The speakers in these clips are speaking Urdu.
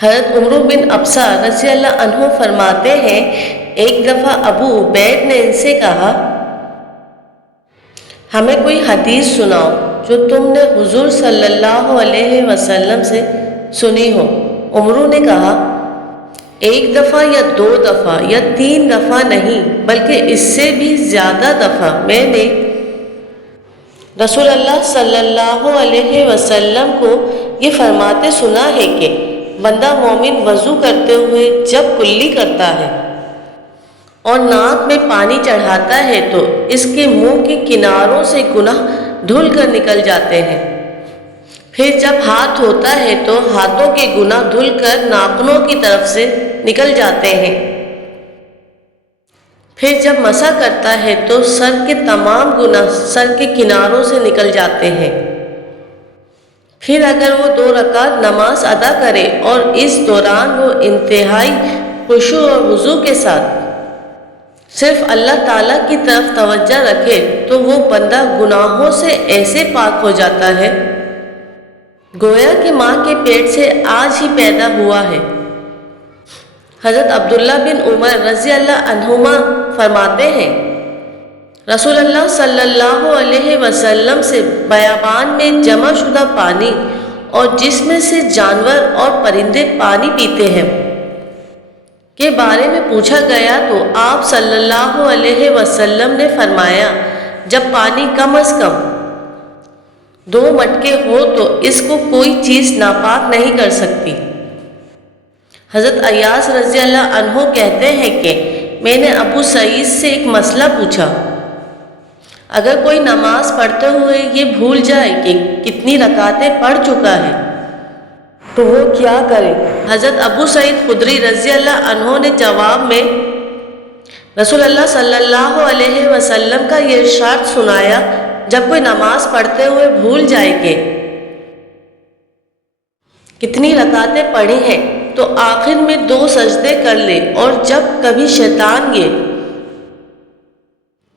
حضرت عمرو بن ابسہ رضی اللہ عنہ فرماتے ہیں، ایک دفعہ ابو عبید نے ان سے کہا، ہمیں کوئی حدیث سناؤ جو تم نے حضور صلی اللہ علیہ وسلم سے سنی ہو۔ عمرو نے کہا، ایک دفعہ یا 2 دفعہ یا 3 دفعہ نہیں بلکہ اس سے بھی زیادہ دفعہ میں نے رسول اللہ صلی اللہ علیہ وسلم کو یہ فرماتے سنا ہے کہ بندہ مومن وضو کرتے ہوئے جب کلی کرتا ہے اور ناک میں پانی چڑھاتا ہے تو اس کے منہ کے کناروں سے گناہ دھل کر نکل جاتے ہیں، پھر جب ہاتھ دھوتا ہے تو ہاتھوں کے گناہ دھل کر ناخنوں کی طرف سے نکل جاتے ہیں، پھر جب مسح کرتا ہے تو سر کے تمام گناہ سر کے کناروں سے نکل جاتے ہیں، پھر اگر وہ 2 رکعت نماز ادا کرے اور اس دوران وہ انتہائی خشوع اور وضو کے ساتھ صرف اللہ تعالیٰ کی طرف توجہ رکھے تو وہ بندہ گناہوں سے ایسے پاک ہو جاتا ہے گویا کہ ماں کے پیٹ سے آج ہی پیدا ہوا ہے۔ حضرت عبداللہ بن عمر رضی اللہ عنہما فرماتے ہیں، رسول اللہ صلی اللہ علیہ وسلم سے بیابان میں جمع شدہ پانی اور جس میں سے جانور اور پرندے پانی پیتے ہیں کے بارے میں پوچھا گیا تو آپ صلی اللہ علیہ وسلم نے فرمایا، جب پانی کم از کم 2 مٹکے ہو تو اس کو کوئی چیز ناپاک نہیں کر سکتی۔ حضرت ایاس رضی اللہ عنہ کہتے ہیں کہ میں نے ابو سعید سے ایک مسئلہ پوچھا، اگر کوئی نماز پڑھتے ہوئے یہ بھول جائے کہ کتنی رکعتیں پڑھ چکا ہے تو وہ کیا کرے؟ حضرت ابو سعید خدری رضی اللہ عنہ نے جواب میں رسول اللہ صلی اللہ علیہ وسلم کا یہ ارشاد سنایا، جب کوئی نماز پڑھتے ہوئے بھول جائے کہ کتنی رکعتیں پڑھی ہیں تو آخر میں 2 سجدے کر لے، اور جب کبھی شیطان یہ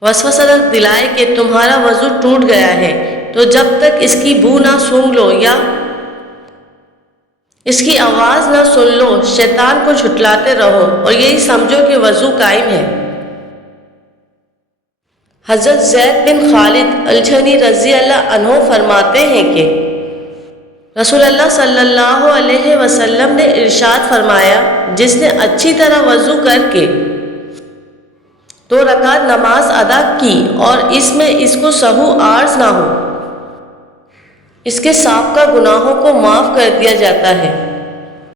وسوسہ دلائے کہ تمہارا وضو ٹوٹ گیا ہے تو جب تک اس کی بو نہ سونگھ لو یا اس کی آواز نہ سن لو شیطان کو جھٹلاتے رہو اور یہی سمجھو کہ وضو قائم ہے۔ حضرت زید بن خالد الجھنی رضی اللہ عنہ فرماتے ہیں کہ رسول اللہ صلی اللہ علیہ وسلم نے ارشاد فرمایا، جس نے اچھی طرح وضو کر کے 2 رکعت نماز ادا کی اور اس میں اس کو سہو عارض نہ ہو، اس کے سابقہ گناہوں کو معاف کر دیا جاتا ہے۔